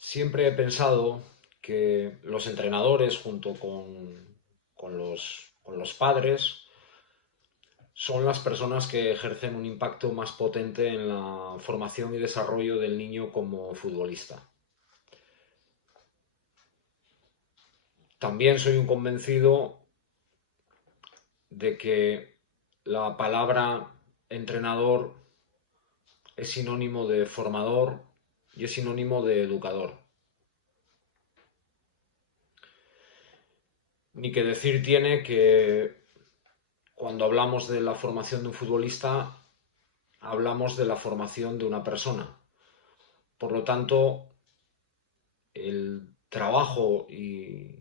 Siempre he pensado que los entrenadores, junto con los padres, son las personas que ejercen un impacto más potente en la formación y desarrollo del niño como futbolista. También soy un convencido de que la palabra entrenador es sinónimo de formador y es sinónimo de educador. Ni que decir tiene que cuando hablamos de la formación de un futbolista, hablamos de la formación de una persona. Por lo tanto, el trabajo y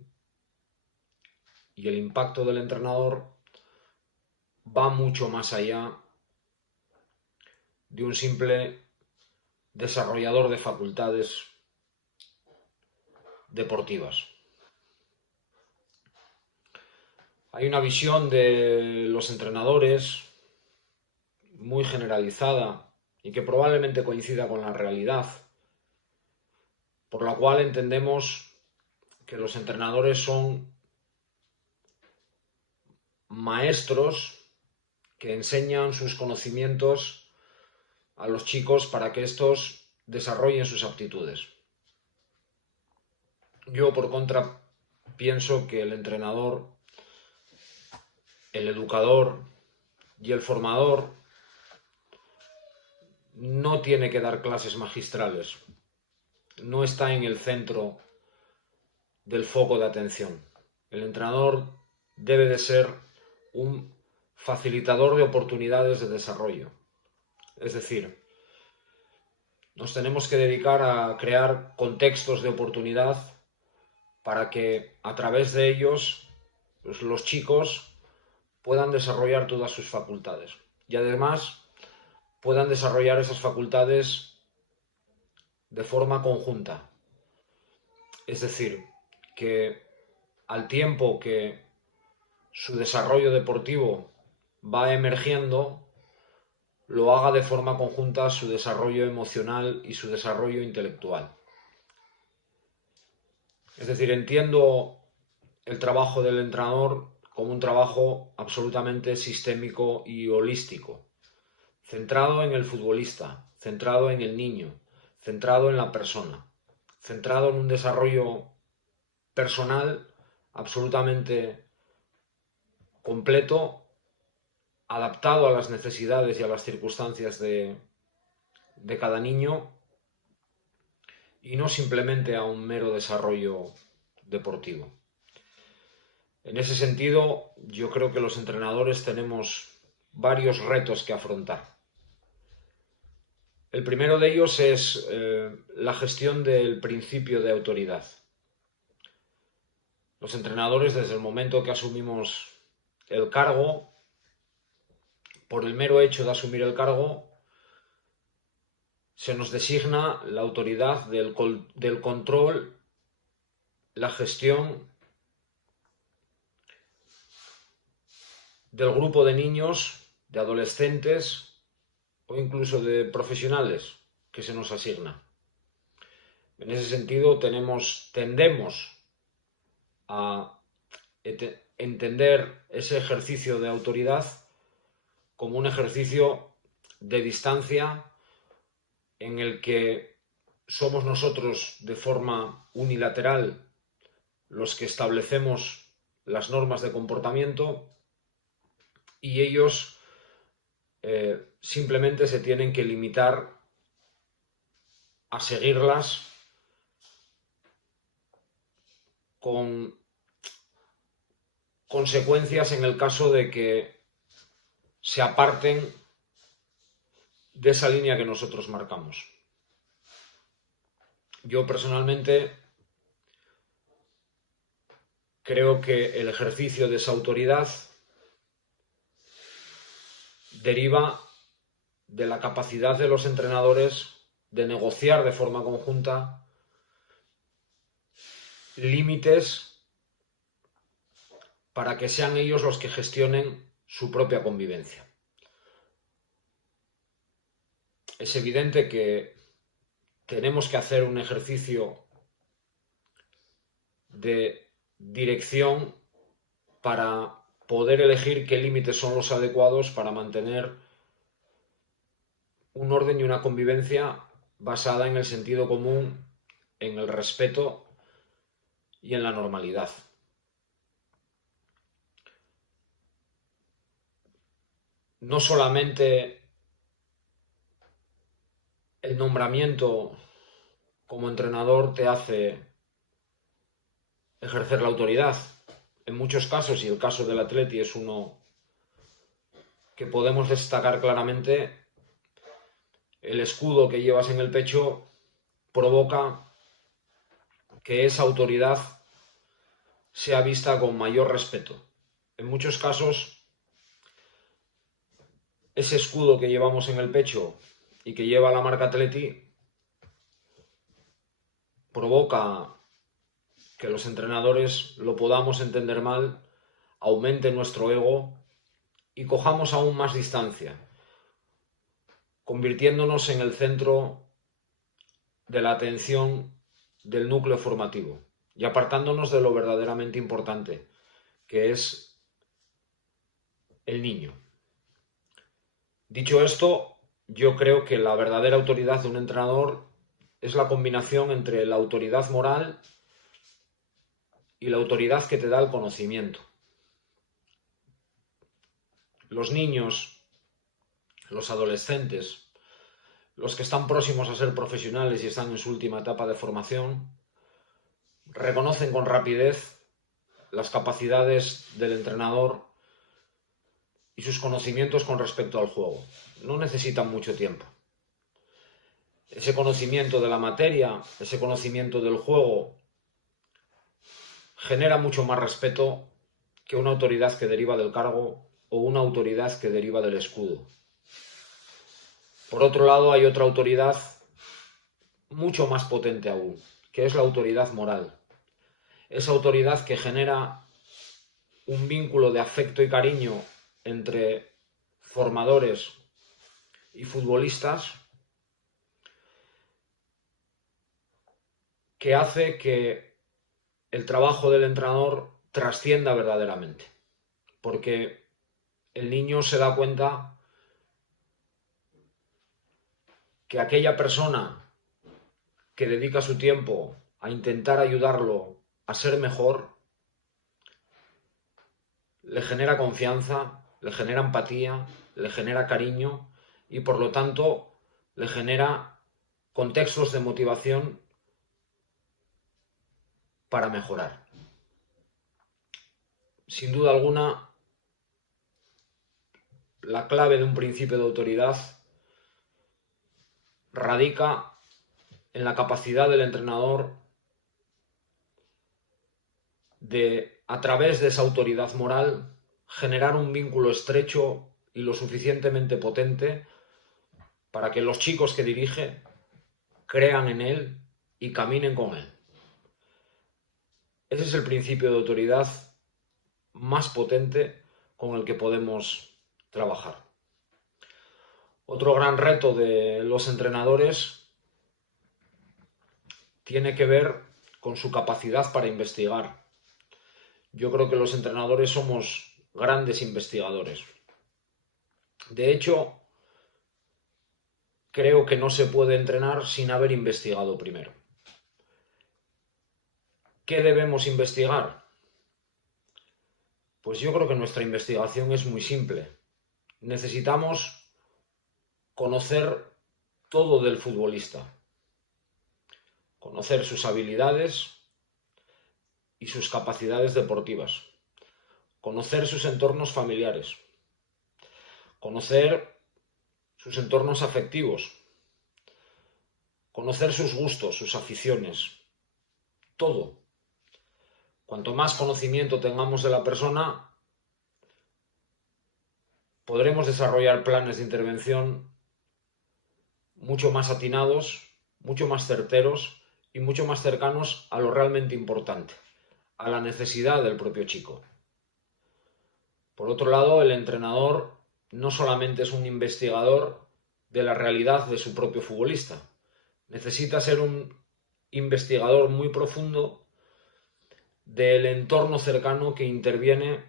el impacto del entrenador va mucho más allá de un simple desarrollador de facultades deportivas. Hay una visión de los entrenadores muy generalizada y que probablemente coincida con la realidad, por la cual entendemos que los entrenadores son maestros que enseñan sus conocimientos a los chicos para que estos desarrollen sus aptitudes. Yo, por contra, pienso que el entrenador, el educador y el formador no tiene que dar clases magistrales, no está en el centro del foco de atención. El entrenador debe de ser un facilitador de oportunidades de desarrollo. Es decir, nos tenemos que dedicar a crear contextos de oportunidad para que a través de ellos los chicos puedan desarrollar todas sus facultades y además puedan desarrollar esas facultades de forma conjunta. Es decir, que al tiempo que su desarrollo deportivo va emergiendo, lo haga de forma conjunta su desarrollo emocional y su desarrollo intelectual. Es decir, entiendo el trabajo del entrenador como un trabajo absolutamente sistémico y holístico, centrado en el futbolista, centrado en el niño, centrado en la persona, centrado en un desarrollo personal absolutamente completo, adaptado a las necesidades y a las circunstancias de cada niño y no simplemente a un mero desarrollo deportivo. En ese sentido, yo creo que los entrenadores tenemos varios retos que afrontar. El primero de ellos es la gestión del principio de autoridad. Los entrenadores, desde el momento que asumimos el cargo, por el mero hecho de asumir el cargo, se nos designa la autoridad del control, la gestión del grupo de niños, de adolescentes o incluso de profesionales que se nos asigna. En ese sentido, tendemos a entender ese ejercicio de autoridad como un ejercicio de distancia en el que somos nosotros de forma unilateral los que establecemos las normas de comportamiento y ellos simplemente se tienen que limitar a seguirlas con consecuencias en el caso de que se aparten de esa línea que nosotros marcamos. Yo personalmente creo que el ejercicio de esa autoridad deriva de la capacidad de los entrenadores de negociar de forma conjunta límites para que sean ellos los que gestionen su propia convivencia. Es evidente que tenemos que hacer un ejercicio de dirección para poder elegir qué límites son los adecuados para mantener un orden y una convivencia basada en el sentido común, en el respeto y en la normalidad. No solamente el nombramiento como entrenador te hace ejercer la autoridad. En muchos casos, y el caso del Atleti es uno que podemos destacar claramente, el escudo que llevas en el pecho provoca que esa autoridad sea vista con mayor respeto. En muchos casos, ese escudo que llevamos en el pecho y que lleva la marca Atleti provoca que los entrenadores lo podamos entender mal, aumente nuestro ego y cojamos aún más distancia, convirtiéndonos en el centro de la atención del núcleo formativo y apartándonos de lo verdaderamente importante, que es el niño. Dicho esto, yo creo que la verdadera autoridad de un entrenador es la combinación entre la autoridad moral y la autoridad que te da el conocimiento. Los niños, los adolescentes, los que están próximos a ser profesionales y están en su última etapa de formación, reconocen con rapidez las capacidades del entrenador y sus conocimientos con respecto al juego. No necesitan mucho tiempo. Ese conocimiento de la materia, ese conocimiento del juego, genera mucho más respeto que una autoridad que deriva del cargo o una autoridad que deriva del escudo. Por otro lado, hay otra autoridad mucho más potente aún, que es la autoridad moral. Esa autoridad que genera un vínculo de afecto y cariño entre formadores y futbolistas que hace que el trabajo del entrenador trascienda verdaderamente, porque el niño se da cuenta que aquella persona que dedica su tiempo a intentar ayudarlo a ser mejor, le genera confianza, le genera empatía, le genera cariño y por lo tanto le genera contextos de motivación para mejorar. Sin duda alguna, la clave de un principio de autoridad radica en la capacidad del entrenador de, a través de esa autoridad moral, generar un vínculo estrecho y lo suficientemente potente para que los chicos que dirige crean en él y caminen con él. Ese es el principio de autoridad más potente con el que podemos trabajar. Otro gran reto de los entrenadores tiene que ver con su capacidad para investigar. Yo creo que los entrenadores somos grandes investigadores. De hecho, creo que no se puede entrenar sin haber investigado primero. ¿Qué debemos investigar? Pues yo creo que nuestra investigación es muy simple. Necesitamos conocer todo del futbolista, conocer sus habilidades y sus capacidades deportivas, conocer sus entornos familiares, conocer sus entornos afectivos, conocer sus gustos, sus aficiones, todo. Cuanto más conocimiento tengamos de la persona, podremos desarrollar planes de intervención mucho más atinados, mucho más certeros y mucho más cercanos a lo realmente importante, a la necesidad del propio chico. Por otro lado, el entrenador no solamente es un investigador de la realidad de su propio futbolista, necesita ser un investigador muy profundo del entorno cercano que interviene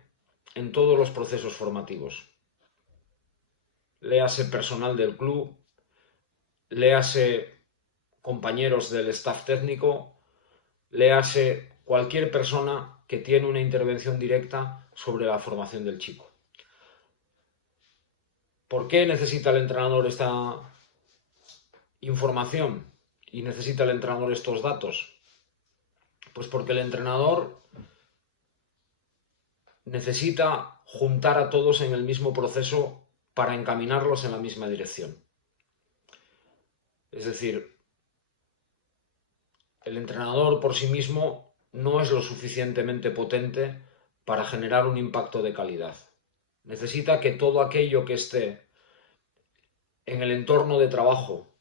en todos los procesos formativos. Léase personal del club, léase compañeros del staff técnico, léase cualquier persona que tiene una intervención directa sobre la formación del chico. ¿Por qué necesita el entrenador esta información y necesita el entrenador estos datos? Pues porque el entrenador necesita juntar a todos en el mismo proceso para encaminarlos en la misma dirección. Es decir, el entrenador por sí mismo no es lo suficientemente potente para generar un impacto de calidad. Necesita que todo aquello que esté en el entorno de trabajo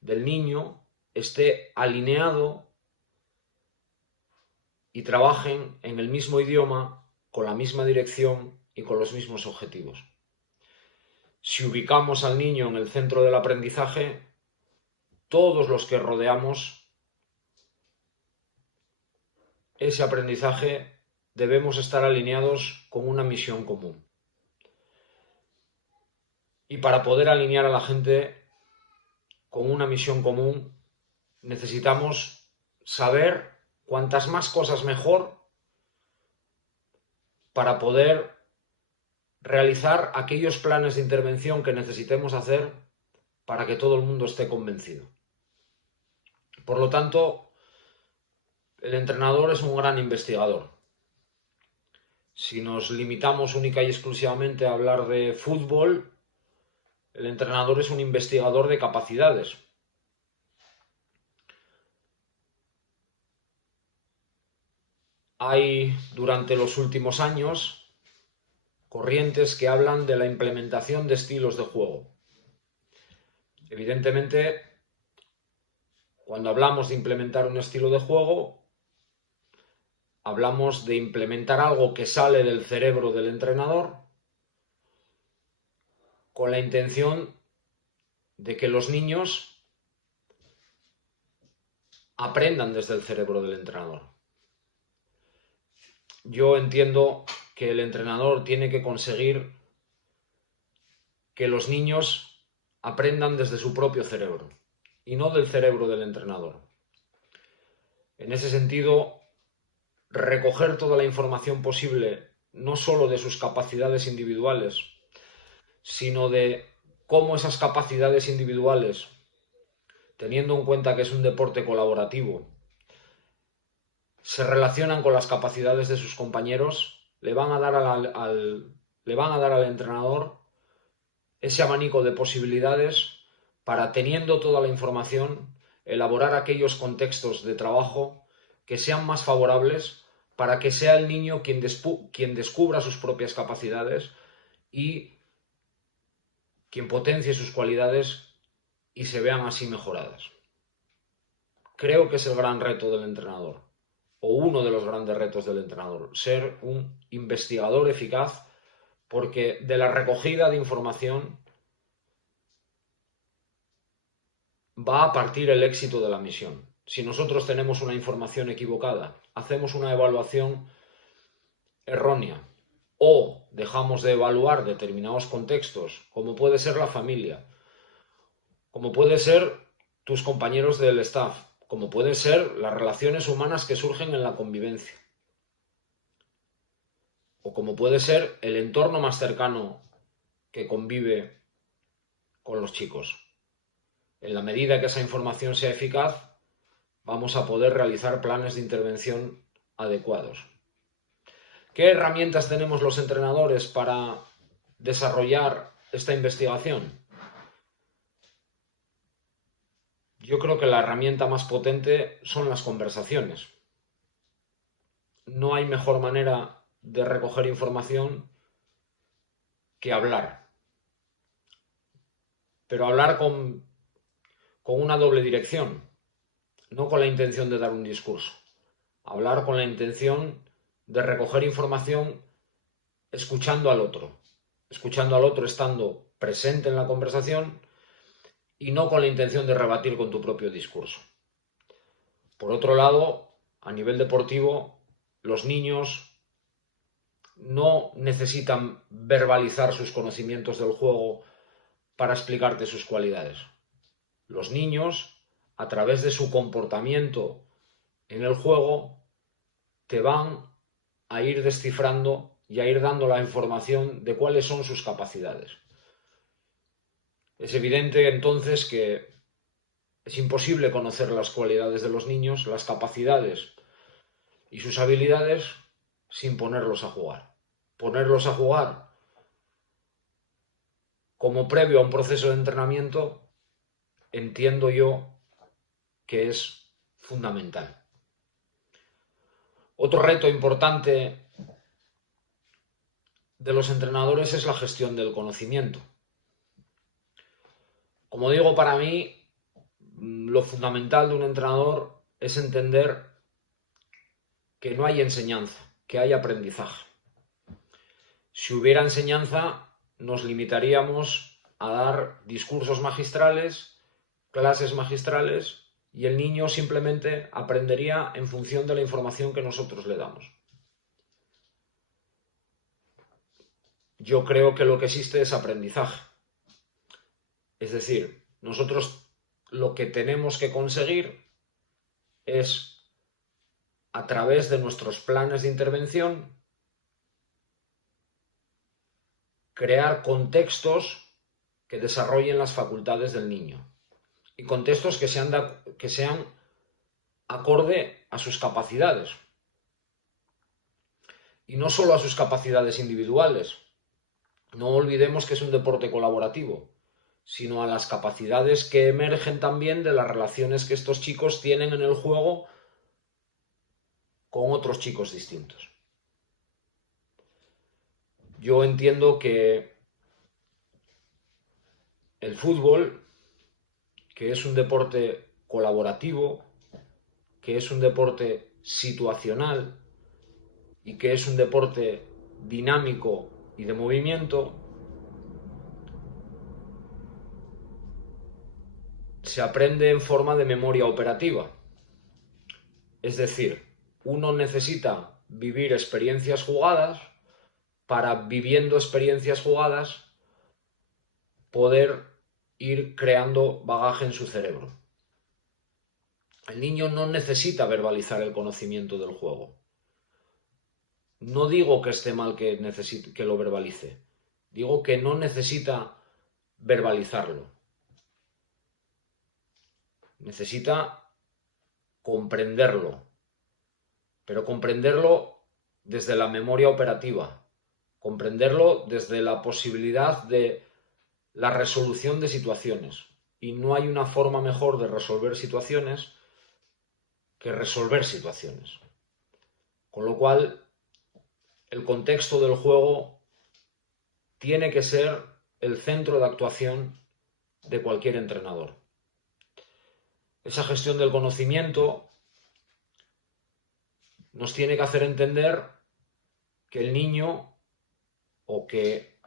del niño esté alineado y trabajen en el mismo idioma, con la misma dirección y con los mismos objetivos. Si ubicamos al niño en el centro del aprendizaje, todos los que rodeamos ese aprendizaje debemos estar alineados con una misión común. Y para poder alinear a la gente con una misión común, necesitamos saber cuantas más cosas mejor para poder realizar aquellos planes de intervención que necesitemos hacer para que todo el mundo esté convencido. Por lo tanto, el entrenador es un gran investigador. Si nos limitamos única y exclusivamente a hablar de fútbol, el entrenador es un investigador de capacidades. Hay, durante los últimos años, corrientes que hablan de la implementación de estilos de juego. Evidentemente, cuando hablamos de implementar un estilo de juego, hablamos de implementar algo que sale del cerebro del entrenador con la intención de que los niños aprendan desde el cerebro del entrenador. Yo entiendo que el entrenador tiene que conseguir que los niños aprendan desde su propio cerebro y no del cerebro del entrenador. En ese sentido, recoger toda la información posible, no solo de sus capacidades individuales, sino de cómo esas capacidades individuales, teniendo en cuenta que es un deporte colaborativo, se relacionan con las capacidades de sus compañeros, le van a dar al entrenador ese abanico de posibilidades para, teniendo toda la información, elaborar aquellos contextos de trabajo que sean más favorables para que sea el niño quien descubra sus propias capacidades y quien potencie sus cualidades y se vean así mejoradas. Creo que es el gran reto del entrenador, o uno de los grandes retos del entrenador, ser un investigador eficaz, porque de la recogida de información va a partir el éxito de la misión. Si nosotros tenemos una información equivocada, hacemos una evaluación errónea o dejamos de evaluar determinados contextos, como puede ser la familia, como puede ser tus compañeros del staff, como pueden ser las relaciones humanas que surgen en la convivencia, o como puede ser el entorno más cercano que convive con los chicos. En la medida que esa información sea eficaz, vamos a poder realizar planes de intervención adecuados. ¿Qué herramientas tenemos los entrenadores para desarrollar esta investigación? Yo creo que la herramienta más potente son las conversaciones. No hay mejor manera de recoger información que hablar. Pero hablar con una doble dirección, no con la intención de dar un discurso. Hablar con la intención de recoger información escuchando al otro estando presente en la conversación y no con la intención de rebatir con tu propio discurso. Por otro lado, a nivel deportivo, los niños no necesitan verbalizar sus conocimientos del juego para explicarte sus cualidades. Los niños, a través de su comportamiento en el juego, te van a ir descifrando y a ir dando la información de cuáles son sus capacidades. Es evidente entonces que es imposible conocer las cualidades de los niños, las capacidades y sus habilidades sin ponerlos a jugar. Ponerlos a jugar como previo a un proceso de entrenamiento, entiendo yo que es fundamental. Otro reto importante de los entrenadores es la gestión del conocimiento. Como digo, para mí lo fundamental de un entrenador es entender que no hay enseñanza, que hay aprendizaje. Si hubiera enseñanza, nos limitaríamos a dar discursos magistrales, clases magistrales, y el niño simplemente aprendería en función de la información que nosotros le damos. Yo creo que lo que existe es aprendizaje. Es decir, nosotros lo que tenemos que conseguir es, a través de nuestros planes de intervención, crear contextos que desarrollen las facultades del niño y contextos que sean acorde a sus capacidades. Y no solo a sus capacidades individuales. No olvidemos que es un deporte colaborativo, sino a las capacidades que emergen también de las relaciones que estos chicos tienen en el juego con otros chicos distintos. Yo entiendo que el fútbol, que es un deporte colaborativo, que es un deporte situacional y que es un deporte dinámico y de movimiento, se aprende en forma de memoria operativa. Es decir, uno necesita vivir experiencias jugadas para, viviendo experiencias jugadas, poder ir creando bagaje en su cerebro. El niño no necesita verbalizar el conocimiento del juego. No digo que esté mal que lo verbalice. Digo que no necesita verbalizarlo. Necesita comprenderlo. Pero comprenderlo desde la memoria operativa. Comprenderlo desde la posibilidad de la resolución de situaciones. Y no hay una forma mejor de resolver situaciones que resolver situaciones. Con lo cual, el contexto del juego tiene que ser el centro de actuación de cualquier entrenador. Esa gestión del conocimiento nos tiene que hacer entender que el niño, o que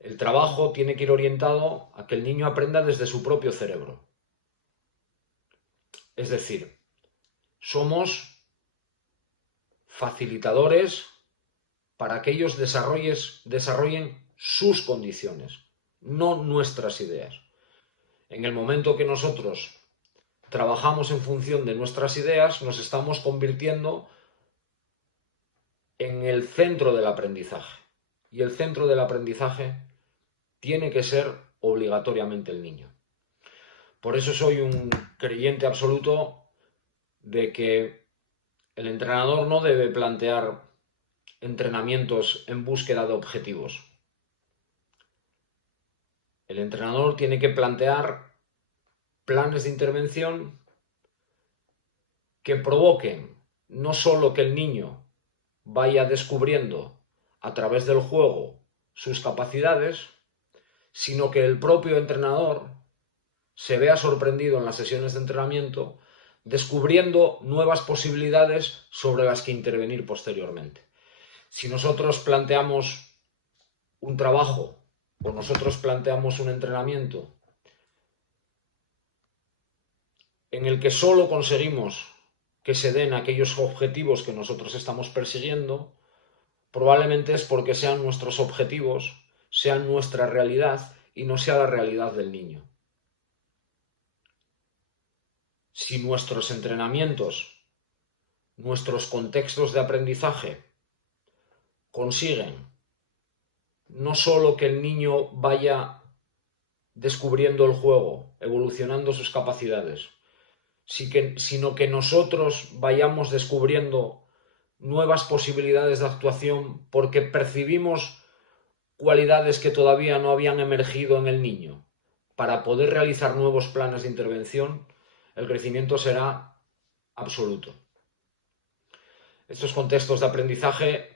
el trabajo tiene que ir orientado a que el niño aprenda desde su propio cerebro. Es decir, somos facilitadores para que ellos desarrollen sus condiciones, no nuestras ideas. En el momento que nosotros trabajamos en función de nuestras ideas, nos estamos convirtiendo en el centro del aprendizaje. Y el centro del aprendizaje tiene que ser obligatoriamente el niño. Por eso soy un creyente absoluto de que el entrenador no debe plantear entrenamientos en búsqueda de objetivos. El entrenador tiene que plantear planes de intervención que provoquen no solo que el niño vaya descubriendo a través del juego sus capacidades, sino que el propio entrenador se vea sorprendido en las sesiones de entrenamiento descubriendo nuevas posibilidades sobre las que intervenir posteriormente. Si nosotros planteamos un trabajo o nosotros planteamos un entrenamiento en el que solo conseguimos que se den aquellos objetivos que nosotros estamos persiguiendo, probablemente es porque sean nuestros objetivos, sean nuestra realidad y no sea la realidad del niño. Si nuestros entrenamientos, nuestros contextos de aprendizaje consiguen no solo que el niño vaya descubriendo el juego, evolucionando sus capacidades, sino que nosotros vayamos descubriendo nuevas posibilidades de actuación porque percibimos cualidades que todavía no habían emergido en el niño para poder realizar nuevos planes de intervención, el crecimiento será absoluto. Estos contextos de aprendizaje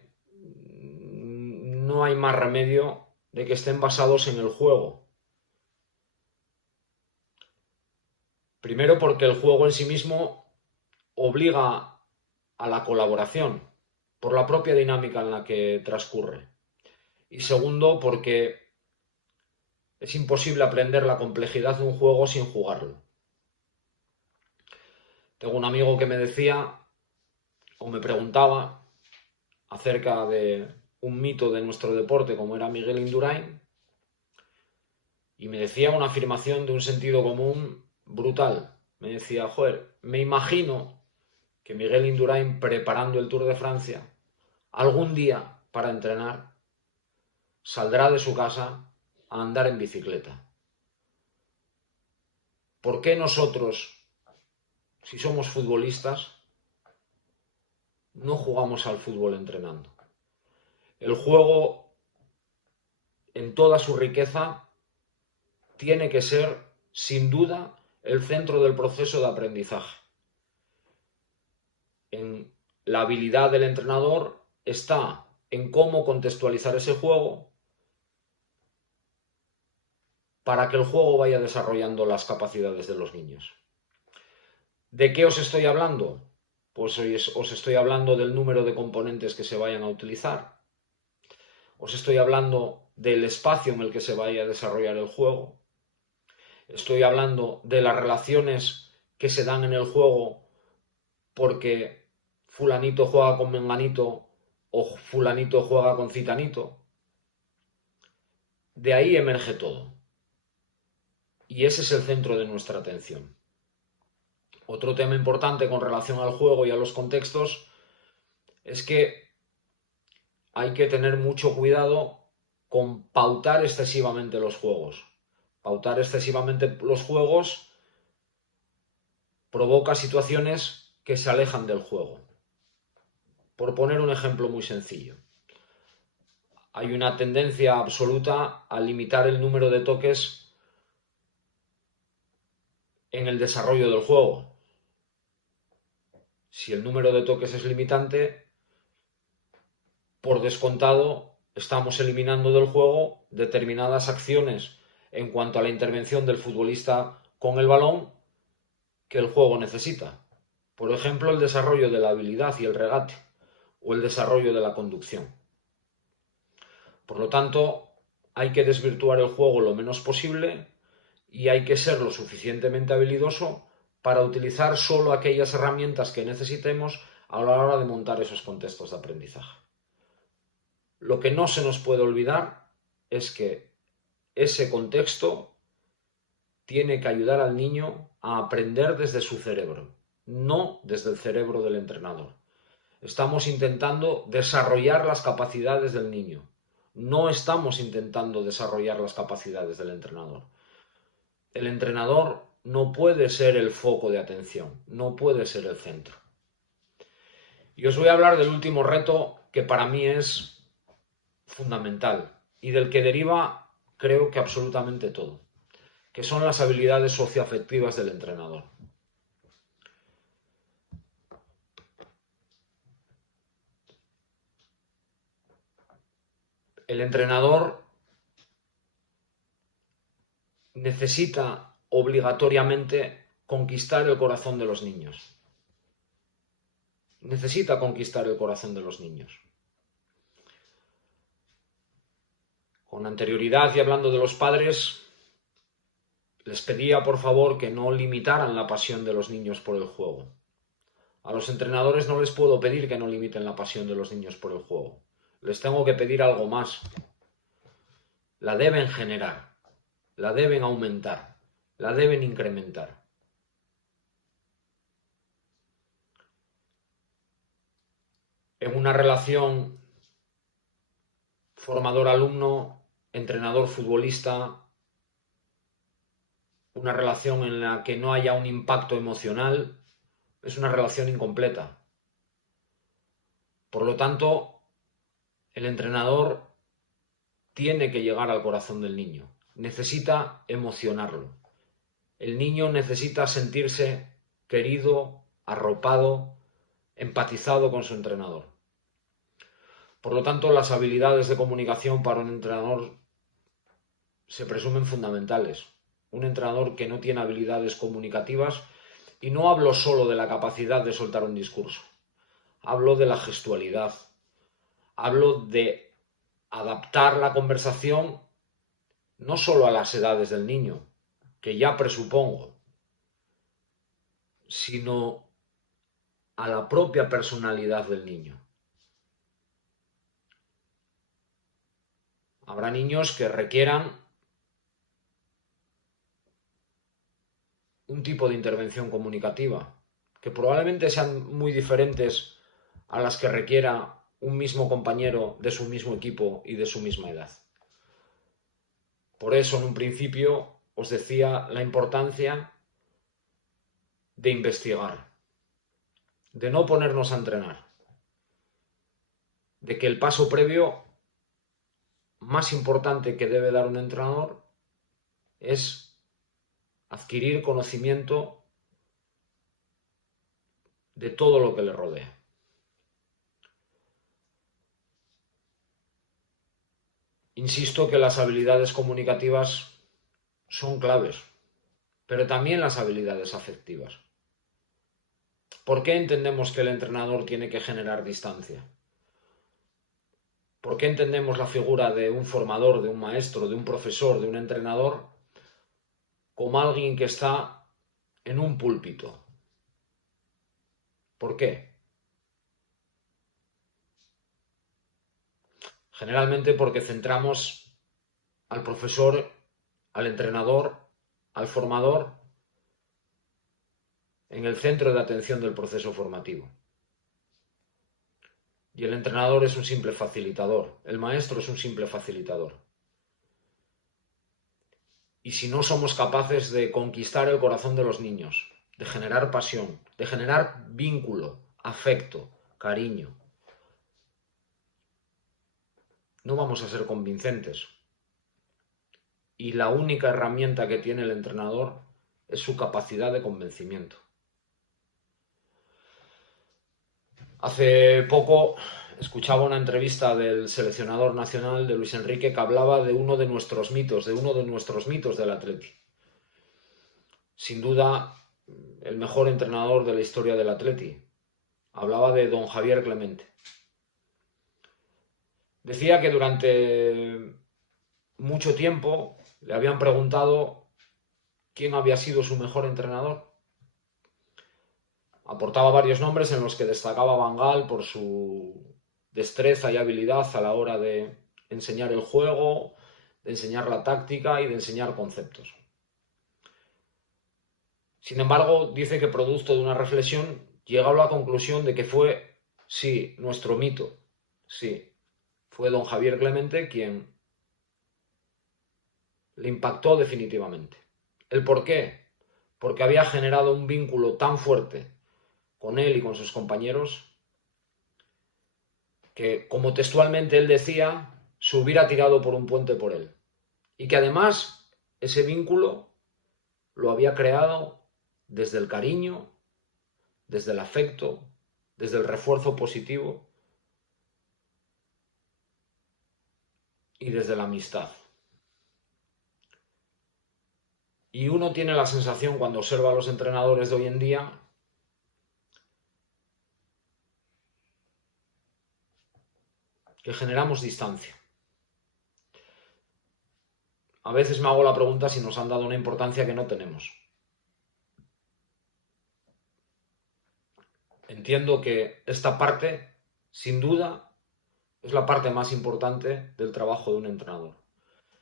no hay más remedio de que estén basados en el juego. Primero porque el juego en sí mismo obliga a la colaboración por la propia dinámica en la que transcurre. Y segundo porque es imposible aprender la complejidad de un juego sin jugarlo. Tengo un amigo que me decía o me preguntaba acerca de un mito de nuestro deporte como era Miguel Indurain y me decía una afirmación de un sentido común brutal. Me decía, joder, me imagino que Miguel Indurain, preparando el Tour de Francia, algún día para entrenar, saldrá de su casa a andar en bicicleta. ¿Por qué nosotros, si somos futbolistas, no jugamos al fútbol entrenando? El juego, en toda su riqueza, tiene que ser, sin duda, el centro del proceso de aprendizaje. En la habilidad del entrenador está en cómo contextualizar ese juego para que el juego vaya desarrollando las capacidades de los niños. ¿De qué os estoy hablando? Pues os estoy hablando del número de componentes que se vayan a utilizar. Os estoy hablando del espacio en el que se vaya a desarrollar el juego. Estoy hablando de las relaciones que se dan en el juego porque fulanito juega con menganito o fulanito juega con citanito. De ahí emerge todo. Y ese es el centro de nuestra atención. Otro tema importante con relación al juego y a los contextos es que hay que tener mucho cuidado con pautar excesivamente los juegos. Pautar excesivamente los juegos provoca situaciones que se alejan del juego. Por poner un ejemplo muy sencillo, hay una tendencia absoluta a limitar el número de toques en el desarrollo del juego. Si el número de toques es limitante, por descontado, estamos eliminando del juego determinadas acciones en cuanto a la intervención del futbolista con el balón que el juego necesita. Por ejemplo, el desarrollo de la habilidad y el regate, o el desarrollo de la conducción. Por lo tanto, hay que desvirtuar el juego lo menos posible y hay que ser lo suficientemente habilidoso para utilizar solo aquellas herramientas que necesitemos a la hora de montar esos contextos de aprendizaje. Lo que no se nos puede olvidar es que ese contexto tiene que ayudar al niño a aprender desde su cerebro, no desde el cerebro del entrenador. Estamos intentando desarrollar las capacidades del niño, no estamos intentando desarrollar las capacidades del entrenador. El entrenador no puede ser el foco de atención, no puede ser el centro. Y os voy a hablar del último reto que para mí es fundamental y del que deriva, creo que absolutamente todo, que son las habilidades socioafectivas del entrenador. El entrenador necesita obligatoriamente conquistar el corazón de los niños. Necesita conquistar el corazón de los niños. Con anterioridad y hablando de los padres, les pedía por favor que no limitaran la pasión de los niños por el juego. A los entrenadores no les puedo pedir que no limiten la pasión de los niños por el juego. Les tengo que pedir algo más. La deben generar, la deben aumentar, la deben incrementar. En una relación formador-alumno, entrenador-futbolista, una relación en la que no haya un impacto emocional, es una relación incompleta. Por lo tanto, el entrenador tiene que llegar al corazón del niño, necesita emocionarlo. El niño necesita sentirse querido, arropado, empatizado con su entrenador. Por lo tanto, las habilidades de comunicación para un entrenador se presumen fundamentales. Un entrenador que no tiene habilidades comunicativas, y no hablo solo de la capacidad de soltar un discurso, hablo de la gestualidad, hablo de adaptar la conversación no solo a las edades del niño, que ya presupongo, sino a la propia personalidad del niño. Habrá niños que requieran un tipo de intervención comunicativa, que probablemente sean muy diferentes a las que requiera un mismo compañero de su mismo equipo y de su misma edad. Por eso, en un principio, os decía la importancia de investigar, de no ponernos a entrenar, de que el paso previo más importante que debe dar un entrenador es adquirir conocimiento de todo lo que le rodea. Insisto que las habilidades comunicativas son claves, pero también las habilidades afectivas. ¿Por qué entendemos que el entrenador tiene que generar distancia? ¿Por qué entendemos la figura de un formador, de un maestro, de un profesor, de un entrenador como alguien que está en un púlpito? ¿Por qué? Generalmente porque centramos al profesor, al entrenador, al formador en el centro de atención del proceso formativo. Y el entrenador es un simple facilitador, el maestro es un simple facilitador. Y si no somos capaces de conquistar el corazón de los niños, de generar pasión, de generar vínculo, afecto, cariño, no vamos a ser convincentes. Y la única herramienta que tiene el entrenador es su capacidad de convencimiento. Hace poco escuchaba una entrevista del seleccionador nacional de Luis Enrique que hablaba de uno de nuestros mitos, del Atleti. Sin duda, el mejor entrenador de la historia del Atleti. Hablaba de don Javier Clemente. Decía que durante mucho tiempo le habían preguntado quién había sido su mejor entrenador. Aportaba varios nombres en los que destacaba Van Gaal por su destreza y habilidad a la hora de enseñar el juego, de enseñar la táctica y de enseñar conceptos. Sin embargo, dice que producto de una reflexión llegó a la conclusión de que fue, sí, nuestro mito, sí, fue don Javier Clemente quien le impactó definitivamente. ¿El por qué? Porque había generado un vínculo tan fuerte con él y con sus compañeros que, como textualmente él decía, se hubiera tirado por un puente por él. Y que además ese vínculo lo había creado desde el cariño, desde el afecto, desde el refuerzo positivo y desde la amistad. Y uno tiene la sensación, cuando observa a los entrenadores de hoy en día, que generamos distancia. A veces me hago la pregunta si nos han dado una importancia que no tenemos. entiendo que esta parte, sin duda, es la parte más importante del trabajo de un entrenador.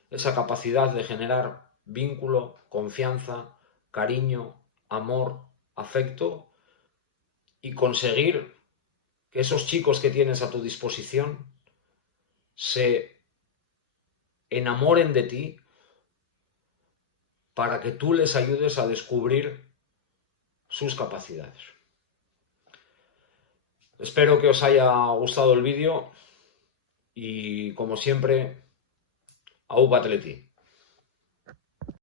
Esa capacidad de generar vínculo, confianza, cariño, amor, afecto y conseguir que esos chicos que tienes a tu disposición se enamoren de ti para que tú les ayudes a descubrir sus capacidades. Espero que os haya gustado el vídeo y, como siempre, Aupa Atleti.